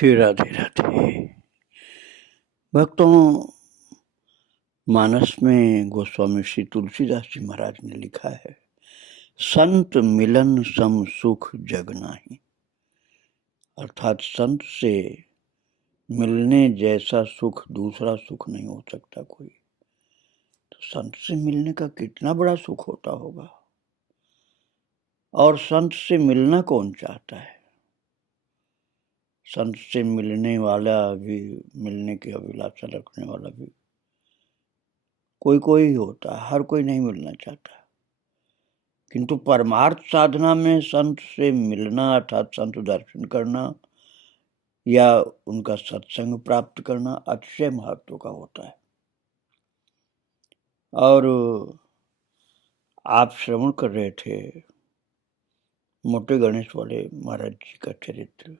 श्री राधे राधे। भक्तों, मानस में गोस्वामी श्री तुलसीदास जी महाराज ने लिखा है, संत मिलन सम सुख जग नाही। अर्थात संत से मिलने जैसा सुख दूसरा सुख नहीं हो सकता कोई। तो संत से मिलने का कितना बड़ा सुख होता होगा, और संत से मिलना कौन चाहता है। संत से मिलने वाला भी, मिलने की अभिलाषा रखने वाला भी कोई कोई होता है, हर कोई नहीं मिलना चाहता। किंतु परमार्थ साधना में संत से मिलना अर्थात संत दर्शन करना या उनका सत्संग प्राप्त करना अतिशय महत्व का होता है। और आप श्रवण कर रहे थे मोटे गणेश वाले महाराज जी का चरित्र।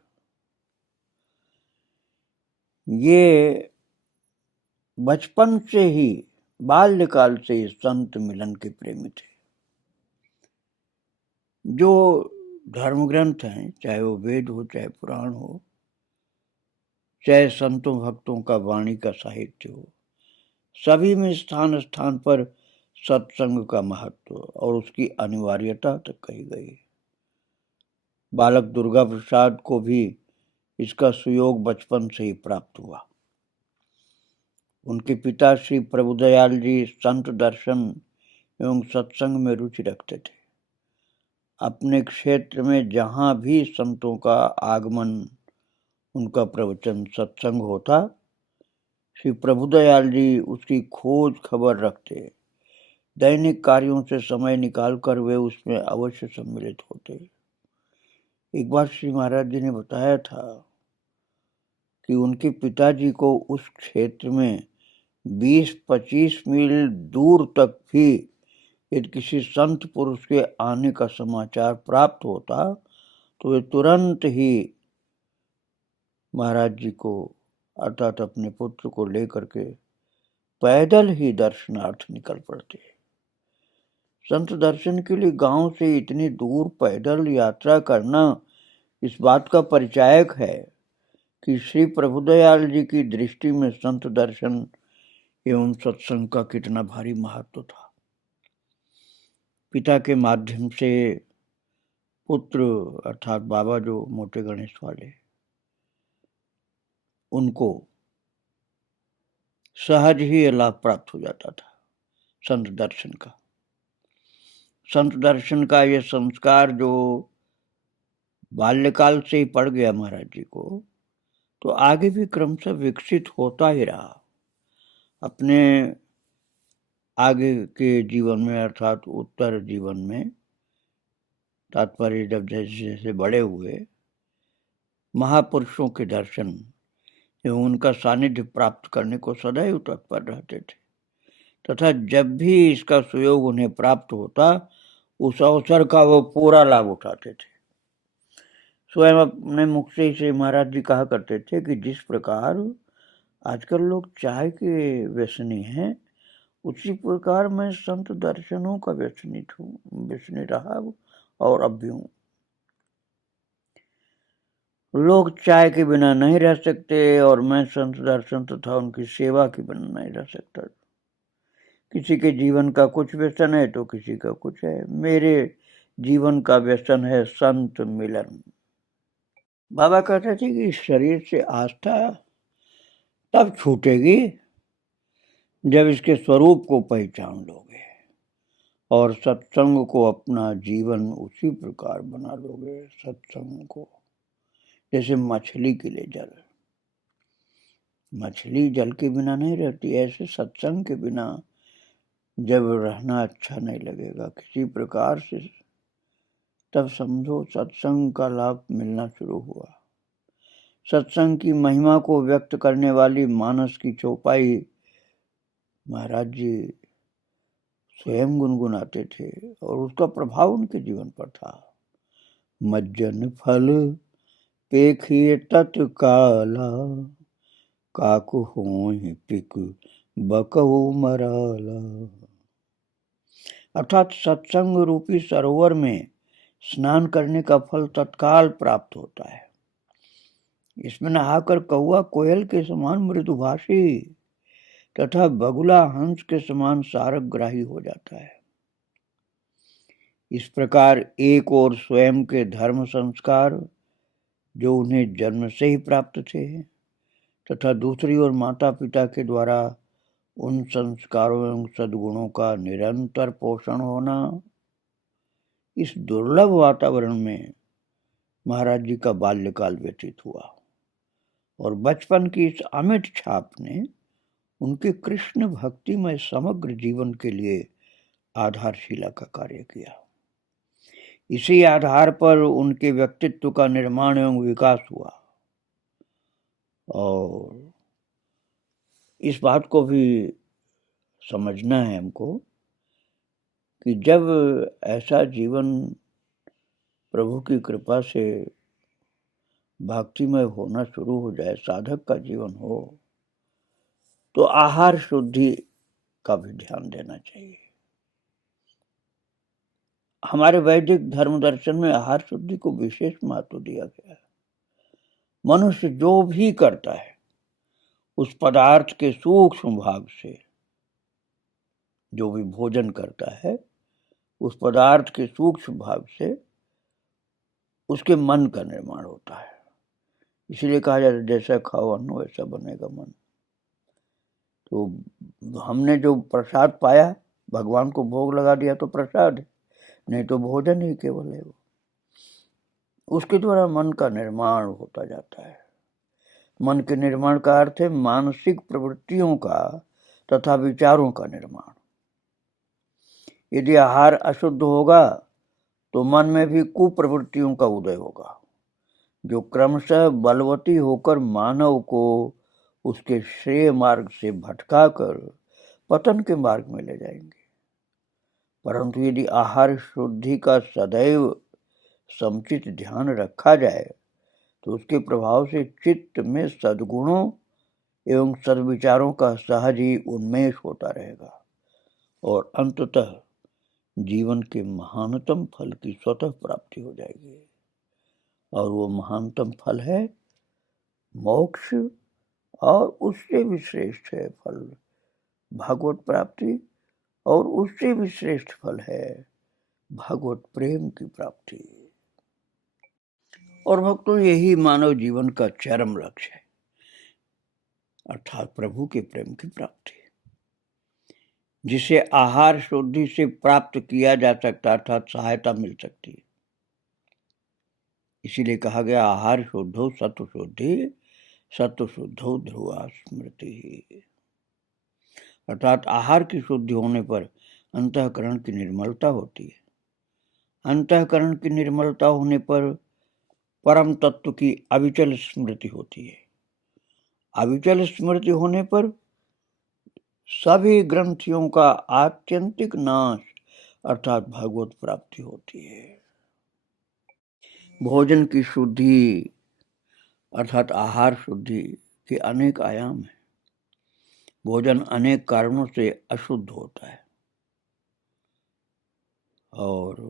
ये बचपन से ही, बाल्यकाल से ही संत मिलन के प्रेमी थे। जो धर्म ग्रंथ हैं, चाहे वो वेद हो, चाहे पुराण हो, चाहे संतों भक्तों का वाणी का साहित्य हो, सभी में स्थान स्थान पर सत्संग का महत्व और उसकी अनिवार्यता तक कही गई। बालक दुर्गा प्रसाद को भी इसका सुयोग बचपन से ही प्राप्त हुआ। उनके पिता श्री प्रभुदयाल जी संत दर्शन एवं सत्संग में रुचि रखते थे। अपने क्षेत्र में जहां भी संतों का आगमन, उनका प्रवचन, सत्संग होता, श्री प्रभुदयाल जी उसकी खोज खबर रखते। दैनिक कार्यों से समय निकालकर वे उसमें अवश्य सम्मिलित होते। एक बार श्री महाराज जी ने बताया था कि उनके पिताजी को उस क्षेत्र में 20-25 मील दूर तक भी यदि किसी संत पुरुष के आने का समाचार प्राप्त होता तो वे तुरंत ही महाराज जी को अर्थात अपने पुत्र को लेकर के पैदल ही दर्शनार्थ निकल पड़ते। संत दर्शन के लिए गांव से इतनी दूर पैदल यात्रा करना इस बात का परिचायक है कि श्री प्रभुदयाल जी की दृष्टि में संत दर्शन एवं सत्संग का कितना भारी महत्व था। पिता के माध्यम से पुत्र अर्थात बाबा जो मोटे गणेश वाले, उनको सहज ही लाभ प्राप्त हो जाता था संत दर्शन का। संत दर्शन का यह संस्कार जो बाल्यकाल से ही पड़ गया महाराज जी को, तो आगे भी क्रमशः विकसित होता ही रहा। अपने आगे के जीवन में अर्थात उत्तर जीवन में, तात्पर्य जब जैसे जैसे बड़े हुए, महापुरुषों के दर्शन एवं उनका सानिध्य प्राप्त करने को सदैव तत्पर रहते थे, तथा जब भी इसका सुयोग उन्हें प्राप्त होता उस अवसर का वो पूरा लाभ उठाते थे। स्वयं अपने मुख से श्री महाराज जी कहा करते थे कि जिस प्रकार आजकल लोग चाय के व्यसनी हैं, उसी प्रकार मैं संत दर्शनों का व्यसनी रहा और अब भी हूं। लोग चाय के बिना नहीं रह सकते और मैं संत दर्शन तथा उनकी सेवा के बिना नहीं रह सकता। किसी के जीवन का कुछ व्यसन है तो किसी का कुछ है। मेरे जीवन का व्यसन है संत मिलन। बाबा कहते थे कि शरीर से आस्था तब छूटेगी जब इसके स्वरूप को पहचान लोगे और सत्संग को अपना जीवन उसी प्रकार बना लोगे। सत्संग को जैसे मछली के लिए जल, मछली जल के बिना नहीं रहती, ऐसे सत्संग के बिना जब रहना अच्छा नहीं लगेगा किसी प्रकार से, तब समझो सत्संग का लाभ मिलना शुरू हुआ। सत्संग की महिमा को व्यक्त करने वाली मानस की चौपाई महाराज जी स्वयं गुनगुनाते थे और उसका प्रभाव उनके जीवन पर था। मज्जन फल पेखिए तत्काला, काकु होहि पिक बकऊ मराला। अर्थात सत्संग रूपी सरोवर में स्नान करने का फल तत्काल प्राप्त होता है। इसमें नहाकर कौआ कोयल के समान मृदुभाषी तथा बगुला हंस के समान सारग्राही हो जाता है। इस प्रकार एक और स्वयं के धर्म संस्कार जो उन्हें जन्म से ही प्राप्त थे तथा दूसरी ओर माता पिता के द्वारा उन संस्कारों एवं सद्गुणों का निरंतर पोषण होना, इस दुर्लभ वातावरण में महाराज जी का बाल्यकाल व्यतीत हुआ और बचपन की इस अमिट छाप ने उनके कृष्ण भक्ति में समग्र जीवन के लिए आधारशिला का कार्य किया। इसी आधार पर उनके व्यक्तित्व का निर्माण एवं विकास हुआ और इस बात को भी समझना है हमको कि जब ऐसा जीवन प्रभु की कृपा से भक्तिमय होना शुरू हो जाए, साधक का जीवन हो, तो आहार शुद्धि का भी ध्यान देना चाहिए। हमारे वैदिक धर्म दर्शन में आहार शुद्धि को विशेष महत्व दिया गया है। मनुष्य जो भी करता है उस पदार्थ के सूक्ष्म भाग से, जो भी भोजन करता है उस पदार्थ के सूक्ष्म भाग से उसके मन का निर्माण होता है। इसलिए कहा जाता है जैसा खाओ अन्न वैसा बनेगा मन। तो हमने जो प्रसाद पाया, भगवान को भोग लगा दिया तो प्रसाद है, नहीं तो भोजन ही केवल है वो। उसके द्वारा मन का निर्माण होता जाता है। मन के निर्माण का अर्थ है मानसिक प्रवृत्तियों का तथा विचारों का निर्माण। यदि आहार अशुद्ध होगा तो मन में भी कुप्रवृत्तियों का उदय होगा, जो क्रमशः बलवती होकर मानव को उसके श्रेय मार्ग से भटकाकर पतन के मार्ग में ले जाएंगे। परंतु यदि आहार शुद्धि का सदैव समुचित ध्यान रखा जाए तो उसके प्रभाव से चित्त में सद्गुणों एवं सद्विचारों का सहज ही उन्मेष होता रहेगा और अंततः जीवन के महानतम फल की स्वतः प्राप्ति हो जाएगी। और वो महानतम फल है मोक्ष, और उससे भी श्रेष्ठ है फल भगवत प्राप्ति, और उससे भी श्रेष्ठ फल है भगवत प्रेम की प्राप्ति। और भक्तों, यही मानव जीवन का चरम लक्ष्य है, अर्थात प्रभु के प्रेम की प्राप्ति, जिसे आहार शुद्धि से प्राप्त किया जा सकता, अर्थात सहायता मिल सकती है। इसीलिए कहा गया आहार शुद्धो सत्व शुद्धि, सत्व शुद्धो ध्रुवा स्मृति। अर्थात आहार की शुद्धि होने पर अंतःकरण की निर्मलता होती है। अंतःकरण की निर्मलता होने पर परम तत्व की अविचल स्मृति होती है। अविचल स्मृति होने पर सभी ग्रंथियों का आत्यंतिक नाश अर्थात भगवत प्राप्ति होती है। भोजन की शुद्धि अर्थात आहार शुद्धि के अनेक आयाम हैं। भोजन अनेक कारणों से अशुद्ध होता है और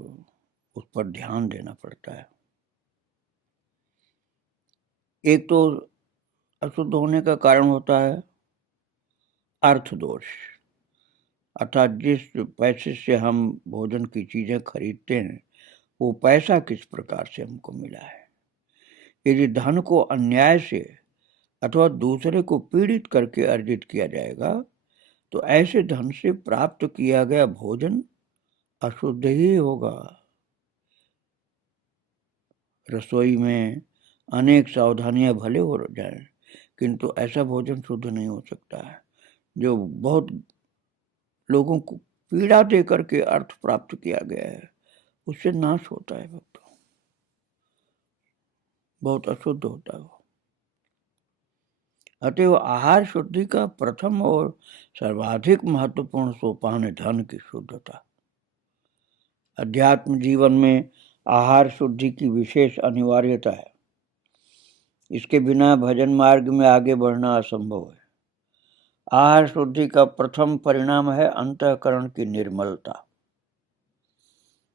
उस पर ध्यान देना पड़ता है। एक तो अशुद्ध होने का कारण होता है अर्थ दोष, अर्थात जिस पैसे से हम भोजन की चीजें खरीदते हैं वो पैसा किस प्रकार से हमको मिला है। यदि धन को अन्याय से अथवा दूसरे को पीड़ित करके अर्जित किया जाएगा तो ऐसे धन से प्राप्त किया गया भोजन अशुद्ध ही होगा। रसोई में अनेक सावधानियां भले हो जाएं, किंतु ऐसा भोजन शुद्ध नहीं हो सकता है जो बहुत लोगों को पीड़ा दे करके अर्थ प्राप्त किया गया है, उससे नाश होता है भक्तों, बहुत अशुद्ध होता है। अतएव आहार शुद्धि का प्रथम और सर्वाधिक महत्वपूर्ण सोपान है धन की शुद्धता। अध्यात्म जीवन में आहार शुद्धि की विशेष अनिवार्यता है। इसके बिना भजन मार्ग में आगे बढ़ना असंभव है। आहार शुद्धि का प्रथम परिणाम है अंतःकरण की निर्मलता।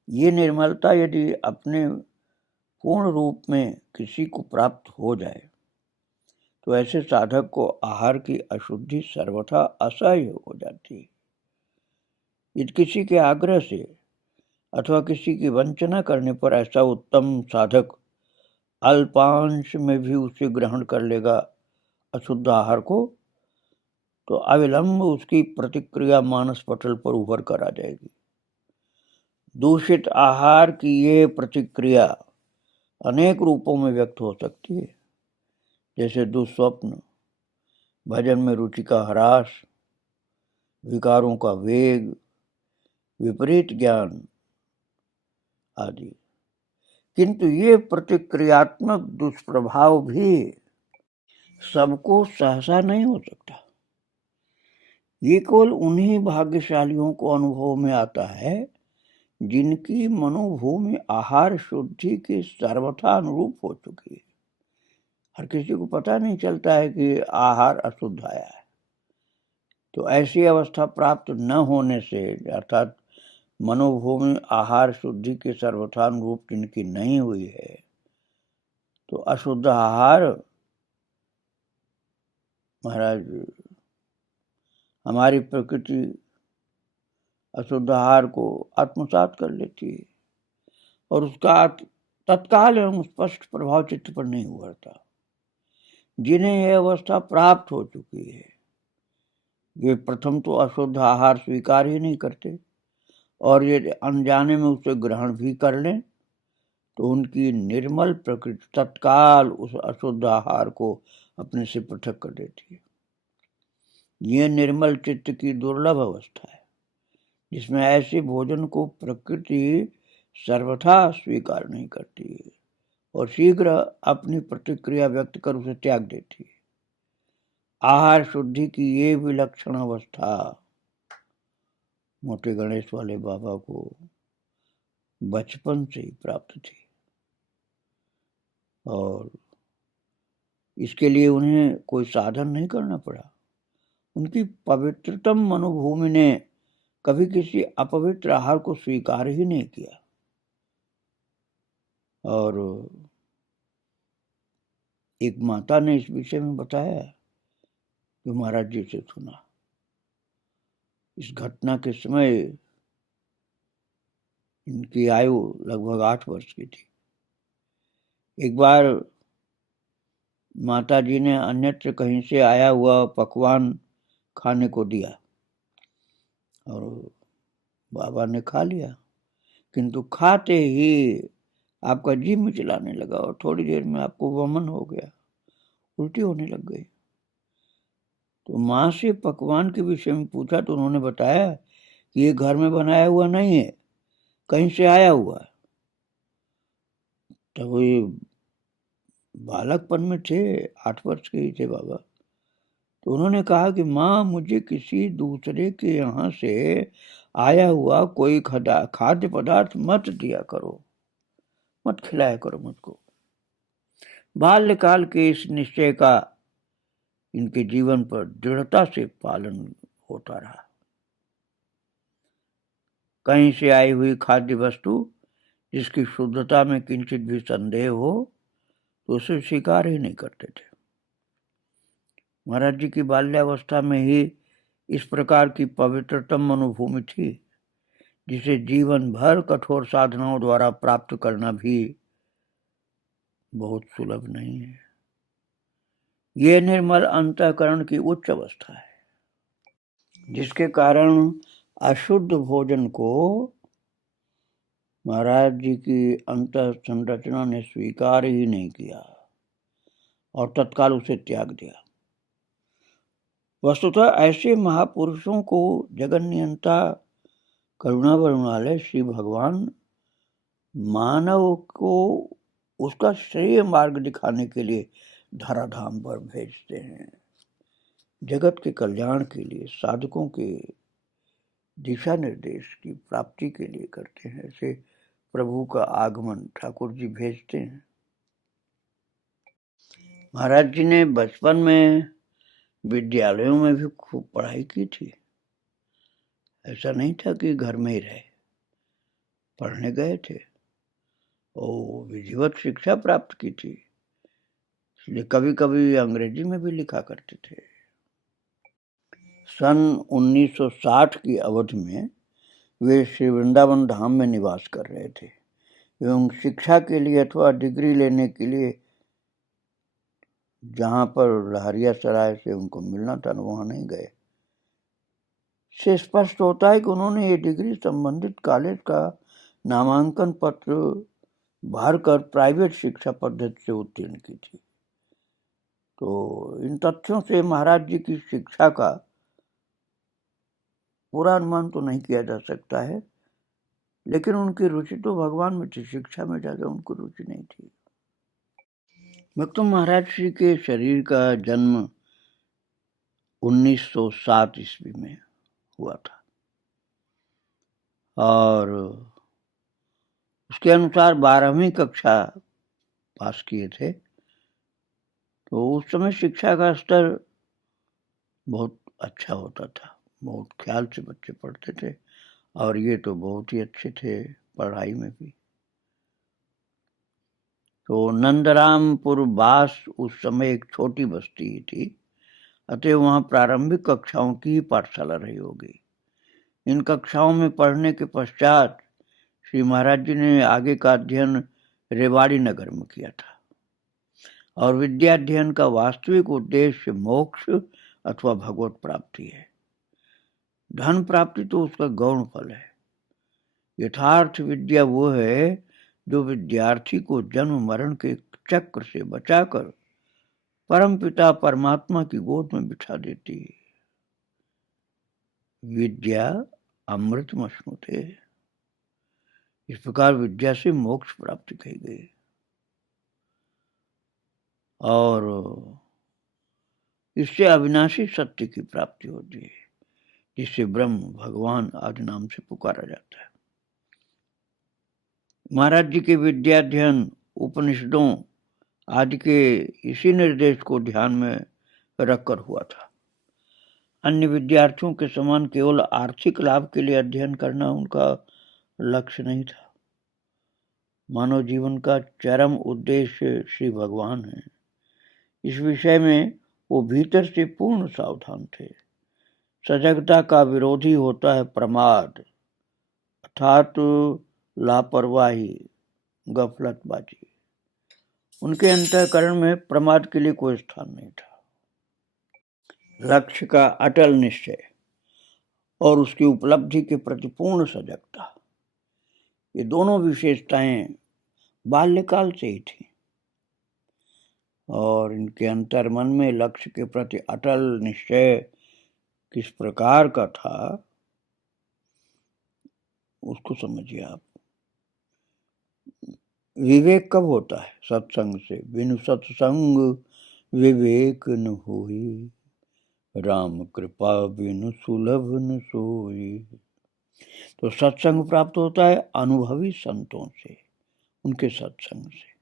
ये निर्मलता यदि अपने पूर्ण रूप में किसी को प्राप्त हो जाए तो ऐसे साधक को आहार की अशुद्धि सर्वथा असह्य हो जाती है। यदि किसी के आग्रह से अथवा किसी की वंचना करने पर ऐसा उत्तम साधक अल्पांश में भी उसे ग्रहण कर लेगा अशुद्ध आहार को, तो अविलंब उसकी प्रतिक्रिया मानस पटल पर उभर कर आ जाएगी। दूषित आहार की ये प्रतिक्रिया अनेक रूपों में व्यक्त हो सकती है, जैसे दुस्वप्न, भजन में रुचि का ह्रास, विकारों का वेग, विपरीत ज्ञान आदि। किंतु ये प्रतिक्रियात्मक दुष्प्रभाव भी सबको सहसा नहीं हो सकता। ये केवल उन्हीं भाग्यशालियों को अनुभव में आता है जिनकी मनोभूमि आहार शुद्धि के सर्वथा अनुरूप हो चुकी है। हर किसी को पता नहीं चलता है कि आहार अशुद्ध आया है। तो ऐसी अवस्था प्राप्त न होने से, अर्थात मनोभूमि आहार शुद्धि के सर्वथानुरूप जिनकी नहीं हुई है, तो अशुद्ध आहार महाराज हमारी प्रकृति अशुद्ध आहार को आत्मसात कर लेती है और उसका तत्काल एवं स्पष्ट प्रभाव चित्त पर नहीं उभरता। जिन्हें यह अवस्था प्राप्त हो चुकी है वे प्रथम तो अशुद्ध आहार स्वीकार ही नहीं करते, और यदि अनजाने में उसे ग्रहण भी कर लें तो उनकी निर्मल प्रकृति तत्काल उस अशुद्ध आहार को अपने से पृथक कर देती है। यह निर्मल चित्त की दुर्लभ अवस्था है जिसमें ऐसे भोजन को प्रकृति सर्वथा स्वीकार नहीं करती है और शीघ्र अपनी प्रतिक्रिया व्यक्त कर उसे त्याग देती है। आहार शुद्धि की ये विलक्षण अवस्था मोटे गणेश वाले बाबा को बचपन से ही प्राप्त थी और इसके लिए उन्हें कोई साधन नहीं करना पड़ा। उनकी पवित्रतम मनोभूमि ने कभी किसी अपवित्र आहार को स्वीकार ही नहीं किया। और एक माता ने इस विषय में बताया जो महाराज जी से सुना। इस घटना के समय इनकी आयु लगभग 8 वर्ष की थी। एक बार माता जी ने अन्यत्र कहीं से आया हुआ पकवान खाने को दिया और बाबा ने खा लिया, किंतु खाते ही आपका जी मिचलाने लगा और थोड़ी देर में आपको वमन हो गया, उल्टी होने लग गई। तो माँ से पकवान के विषय में पूछा तो उन्होंने बताया कि ये घर में बनाया हुआ नहीं है, कहीं से आया हुआ है। तब ये बालकपन में थे, 8 वर्ष के ही थे बाबा। तो उन्होंने कहा कि माँ मुझे किसी दूसरे के यहाँ से आया हुआ कोई खाद्य पदार्थ मत दिया करो, मत खिलाया करो मुझको। बाल्यकाल के इस निश्चय का इनके जीवन पर दृढ़ता से पालन होता रहा। कहीं से आई हुई खाद्य वस्तु जिसकी शुद्धता में किंचित भी संदेह हो तो उसे स्वीकार ही नहीं करते थे। महाराज जी की बाल्यावस्था में ही इस प्रकार की पवित्रतम अनुभूमि थी जिसे जीवन भर कठोर साधनाओं द्वारा प्राप्त करना भी बहुत सुलभ नहीं है। ये निर्मल अंतःकरण की उच्च अवस्था है जिसके कारण अशुद्ध भोजन को महाराज जी की अंतः संरचना ने स्वीकार ही नहीं किया और तत्काल उसे त्याग दिया। वस्तुतः ऐसे महापुरुषों को जगन नियंता करुणा वाले श्री भगवान मानव को उसका श्रेय मार्ग दिखाने के लिए धराधाम पर भेजते हैं, जगत के कल्याण के लिए, साधकों के दिशा निर्देश की प्राप्ति के लिए करते हैं। ऐसे प्रभु का आगमन ठाकुर जी भेजते हैं। महाराज जी ने बचपन में विद्यालयों में भी खूब पढ़ाई की थी। ऐसा नहीं था कि घर में ही रहे, पढ़ने गए थे और विधिवत शिक्षा प्राप्त की थी। इसलिए कभी कभी अंग्रेजी में भी लिखा करते थे। सन 1960 की अवधि में वे श्री वृंदावन धाम में निवास कर रहे थे एवं शिक्षा के लिए अथवा डिग्री लेने के लिए जहां पर लहरियासराय से उनको मिलना था वहां नहीं गए। से स्पष्ट होता है कि उन्होंने ये डिग्री संबंधित कॉलेज का नामांकन पत्र भरकर प्राइवेट शिक्षा पद्धति से उत्तीर्ण की थी। तो इन तथ्यों से महाराज जी की शिक्षा का पूरा अनुमान तो नहीं किया जा सकता है, लेकिन उनकी रुचि तो भगवान में थी, शिक्षा में ज्यादा उनको रुचि नहीं थी। भक्तों, महाराज श्री के शरीर का जन्म 1907 ईस्वी में हुआ था और उसके अनुसार 12वीं कक्षा पास किए थे। तो उस समय शिक्षा का स्तर बहुत अच्छा होता था, बहुत ख्याल से बच्चे पढ़ते थे और ये तो बहुत ही अच्छे थे पढ़ाई में भी। तो नंदरामपुर बास उस समय एक छोटी बस्ती ही थी, अतः वहां प्रारंभिक कक्षाओं की ही पाठशाला रही होगी। इन कक्षाओं में पढ़ने के पश्चात श्री महाराज जी ने आगे का अध्ययन रेवाड़ी नगर में किया था और विद्याध्ययन का वास्तविक उद्देश्य मोक्ष अथवा भगवत प्राप्ति है। धन प्राप्ति तो उसका गौण फल है। यथार्थ विद्या वो है जो विद्यार्थी को जन्म मरण के चक्र से बचाकर परमपिता परमात्मा की गोद में बिठा देती है। विद्या अमृतमश्नुते, इस प्रकार विद्या से मोक्ष प्राप्त कही गई और इससे अविनाशी सत्य की प्राप्ति होती है, जिसे ब्रह्म भगवान आदि नाम से पुकारा जाता है। महाराज जी के विद्याध्ययन उपनिषदों आदि के इसी निर्देश को ध्यान में रखकर हुआ था। अन्य विद्यार्थियों के समान केवल आर्थिक लाभ के लिए अध्ययन करना उनका लक्ष्य नहीं था। मानव जीवन का चरम उद्देश्य श्री भगवान है। इस विषय में वो भीतर से पूर्ण सावधान थे। सजगता का विरोधी होता है प्रमाद अर्थात लापरवाही, गफलतबाजी। उनके अंतःकरण में प्रमाद के लिए कोई स्थान नहीं था। लक्ष्य का अटल निश्चय और उसकी उपलब्धि के प्रति पूर्ण सजगता, ये दोनों विशेषताएं बाल्यकाल से ही थी और इनके अंतर्मन में लक्ष्य के प्रति अटल निश्चय किस प्रकार का था उसको समझिए आप। विवेक कब होता है? सत्संग से। बिनु सत्संग विवेक न होई, राम कृपा बिनु सुलभ न सोई। तो सत्संग प्राप्त होता है अनुभवी संतों से, उनके सत्संग से।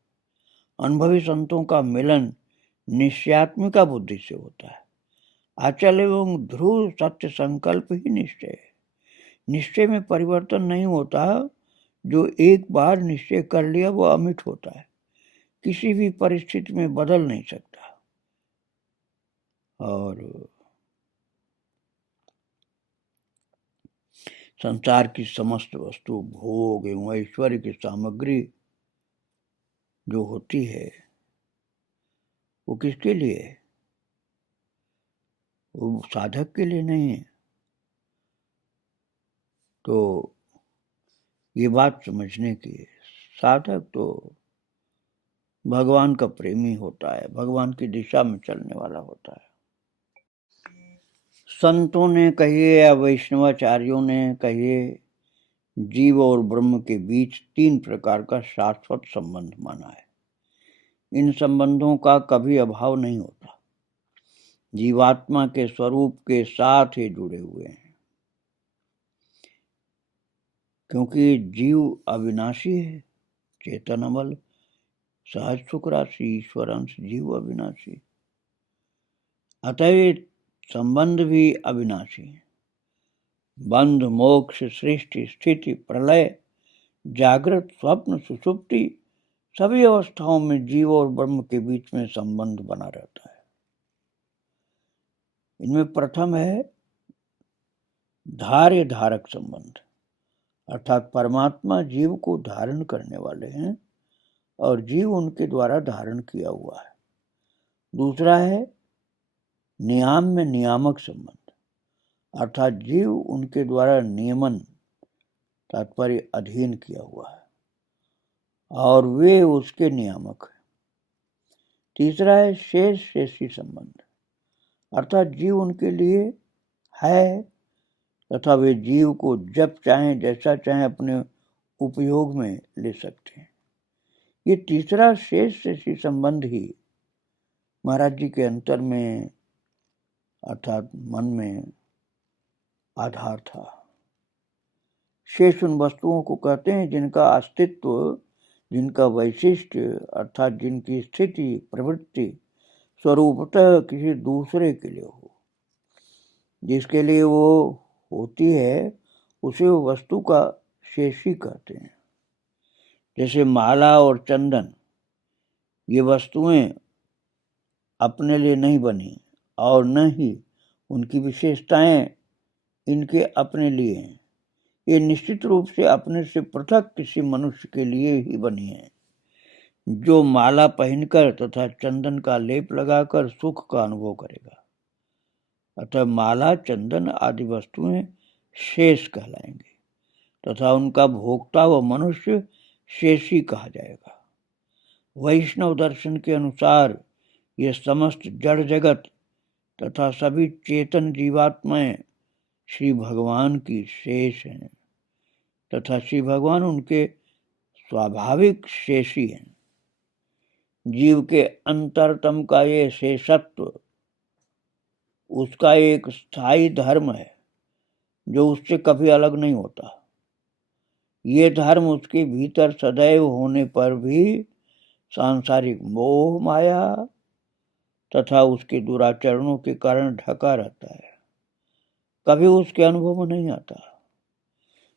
अनुभवी संतों का मिलन निश्चयात्मिका बुद्धि से होता है। अचल एवं ध्रुव सत्य संकल्प ही निश्चय है। निश्चय में परिवर्तन नहीं होता। जो एक बार निश्चय कर लिया वो अमिट होता है, किसी भी परिस्थिति में बदल नहीं सकता। और संसार की समस्त वस्तु, भोग एवं ऐश्वर्य की सामग्री जो होती है वो किसके लिए है? वो साधक के लिए नहीं है। तो ये बात समझने की है। साधक तो भगवान का प्रेमी होता है, भगवान की दिशा में चलने वाला होता है। संतों ने कहिए या वैष्णवाचार्यों ने कहिए, जीव और ब्रह्म के बीच 3 प्रकार का शाश्वत संबंध माना है। इन संबंधों का कभी अभाव नहीं होता। जीवात्मा के स्वरूप के साथ ही जुड़े हुए हैं, क्योंकि जीव अविनाशी है, चेतन अमल, सहज सुख राशि, ईश्वर अंश, जीव अविनाशी। अतः संबंध भी अविनाशी है। बंध, मोक्ष, सृष्टि, स्थिति, प्रलय, जागृत, स्वप्न, सुषुप्ति सभी अवस्थाओं में जीव और ब्रह्म के बीच में संबंध बना रहता है। इनमें प्रथम है धार्य धारक संबंध, अर्थात परमात्मा जीव को धारण करने वाले हैं और जीव उनके द्वारा धारण किया हुआ है। दूसरा है नियाम में नियामक संबंध, अर्थात जीव उनके द्वारा नियमन तात्पर्य अधीन किया हुआ है और वे उसके नियामक हैं। तीसरा है शेष शेषी संबंध, अर्थात जीव उनके लिए है तथा वे जीव को जब चाहें जैसा चाहें अपने उपयोग में ले सकते हैं। ये तीसरा शेष शेषी संबंध ही महाराज जी के अंतर में अर्थात मन में आधार था। शेष उन वस्तुओं को कहते हैं जिनका अस्तित्व, जिनका वैशिष्ट अर्थात जिनकी स्थिति प्रवृत्ति स्वरूपतः किसी दूसरे के लिए हो, जिसके लिए वो होती है उसे वस्तु का शेषी कहते हैं। जैसे माला और चंदन, ये वस्तुएं अपने लिए नहीं बनी और न ही उनकी विशेषताएं इनके अपने लिए हैं। ये निश्चित रूप से अपने से पृथक किसी मनुष्य के लिए ही बनी है, जो माला पहनकर तथा चंदन का लेप लगाकर सुख का अनुभव करेगा। अतः माला, चंदन आदि वस्तुएं शेष कहलाएंगे तथा उनका भोक्ता व मनुष्य शेषी कहा जाएगा। वैष्णव दर्शन के अनुसार ये समस्त जड़ जगत तथा सभी चेतन जीवात्माएं श्री भगवान की शेष हैं तथा श्री भगवान उनके स्वाभाविक शेषी हैं। जीव के अंतरतम का ये शेषत्व उसका एक स्थायी धर्म है जो उससे कभी अलग नहीं होता। ये धर्म उसके भीतर सदैव होने पर भी सांसारिक मोह माया तथा उसके दुराचरणों के कारण ढका रहता है, कभी उसके अनुभव में नहीं आता।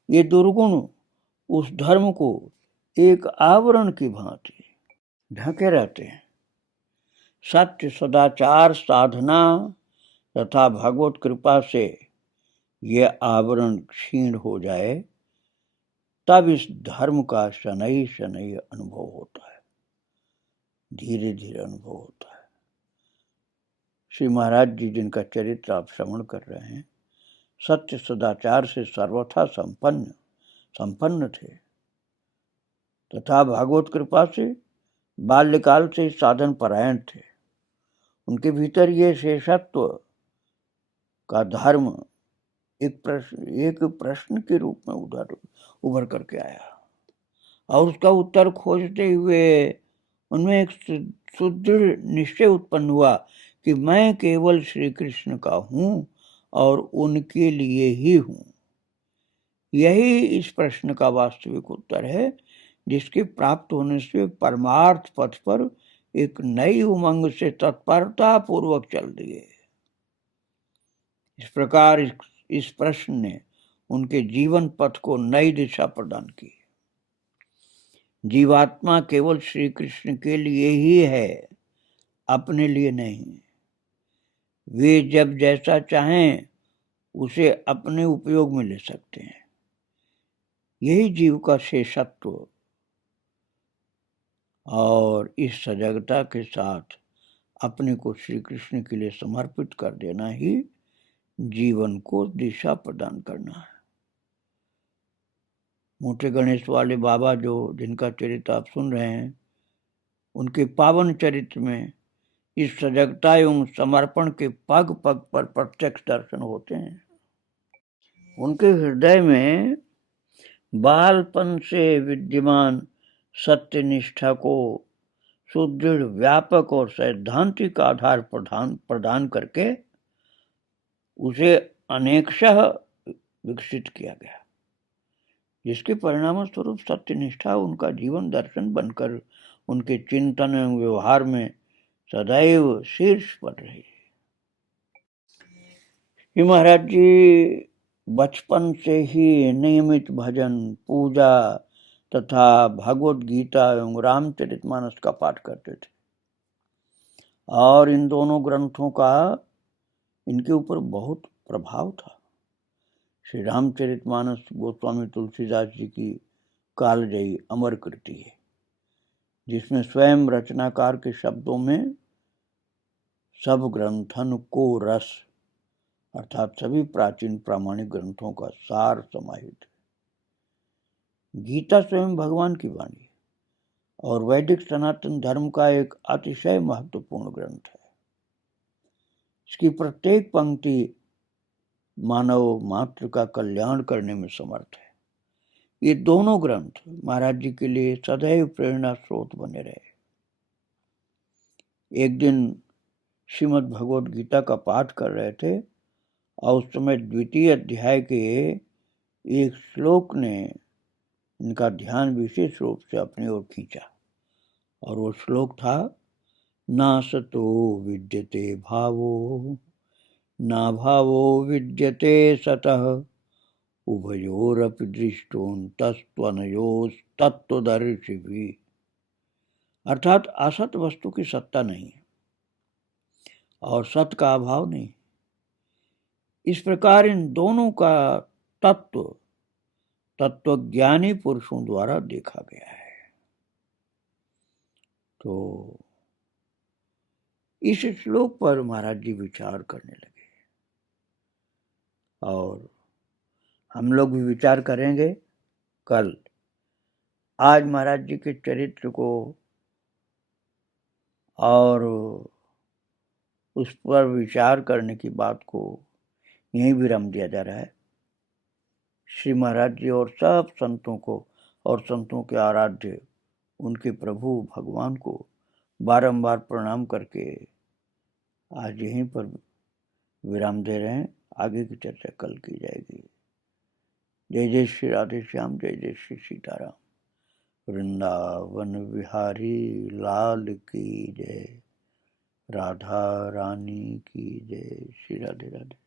ये दुर्गुण उस धर्म को एक आवरण की भांति ढके रहते हैं। सत्य, सदाचार, साधना तथा भगवत कृपा से यह आवरण क्षीण हो जाए तब इस धर्म का शनैः शनैः अनुभव होता है, धीरे धीरे अनुभव होता है। श्री महाराज जी जिनका चरित्र आप श्रवण कर रहे हैं, सत्य सदाचार से सर्वथा संपन्न थे तथा भगवत कृपा से बाल्यकाल से साधन परायण थे। उनके भीतर ये शेषत्व का धर्म एक प्रश्न के रूप में उभर करके आया और उसका उत्तर खोजते हुए उनमें एक सुदृढ़ निश्चय उत्पन्न हुआ कि मैं केवल श्री कृष्ण का हूं और उनके लिए ही हूं। यही इस प्रश्न का वास्तविक उत्तर है, जिसके प्राप्त होने से परमार्थ पथ पर एक नई उमंग से तत्परता पूर्वक चल दिए। इस प्रकार इस प्रश्न ने उनके जीवन पथ को नई दिशा प्रदान की। जीवात्मा केवल श्री कृष्ण के लिए ही है, अपने लिए नहीं। वे जब जैसा चाहें उसे अपने उपयोग में ले सकते हैं। यही जीव का शेषत्व और इस सजगता के साथ अपने को श्री कृष्ण के लिए समर्पित कर देना ही जीवन को दिशा प्रदान करना है। मोटे गणेश वाले बाबा जिनका चरित्र आप सुन रहे हैं, उनके पावन चरित्र में इस सजगता एवं समर्पण के पग पग पर प्रत्यक्ष दर्शन होते हैं। उनके हृदय में बालपन से विद्यमान सत्य निष्ठा को सुदृढ़, व्यापक और सैद्धांतिक आधार प्रदान करके उसे अनेकशः विकसित किया गया, जिसके परिणाम स्वरूप सत्य निष्ठा उनका जीवन दर्शन बनकर उनके चिंतन एवं व्यवहार में सदैव शीर्ष पर रही। महाराज जी बचपन से ही नियमित भजन, पूजा तथा भगवत गीता एवं रामचरितमानस का पाठ करते थे। और इन दोनों ग्रंथों का इनके ऊपर बहुत प्रभाव था। श्री रामचरितमानस गोस्वामी तुलसीदास जी की कालजयी अमर कृति है, जिसमें स्वयं रचनाकार के शब्दों में सब ग्रंथन को रस अर्थात सभी प्राचीन प्रामाणिक ग्रंथों का सार समाहित है। गीता स्वयं भगवान की वाणी और वैदिक सनातन धर्म का एक अतिशय महत्वपूर्ण ग्रंथ है। इसकी प्रत्येक पंक्ति मानव मात्र का कल्याण करने में समर्थ है। ये दोनों ग्रंथ महाराज जी के लिए सदैव प्रेरणा स्रोत बने रहे। एक दिन श्रीमद् भगवद गीता का पाठ कर रहे थे और उस समय द्वितीय अध्याय के एक श्लोक ने इनका ध्यान विशेष रूप से अपनी ओर खींचा, और वो श्लोक था, नासतो विद्यते भावो ना भावो विद्यते सतः उभयोरपि दृष्टोऽन्तस्त्वनयोस्तत्त्वदर्शिभिः। अर्थात असत वस्तु की सत्ता नहीं और सत का अभाव नहीं। इस प्रकार इन दोनों का तत्वज्ञानी पुरुषों द्वारा देखा गया है। तो इस श्लोक पर महाराज जी विचार करने लगे और हम लोग भी विचार करेंगे कल। आज महाराज जी के चरित्र को और उस पर विचार करने की बात को यहीं विराम दिया जा रहा है। श्री महाराज जी और सब संतों को और संतों के आराध्य उनके प्रभु भगवान को बारंबार प्रणाम करके आज यहीं पर विराम दे रहे हैं। आगे की चर्चा कल की जाएगी। जय जय श्री राधे श्याम, जय जय श्री सीताराम। वृंदावन बिहारी लाल की जय, राधा रानी की जय। श्री राधे राधे।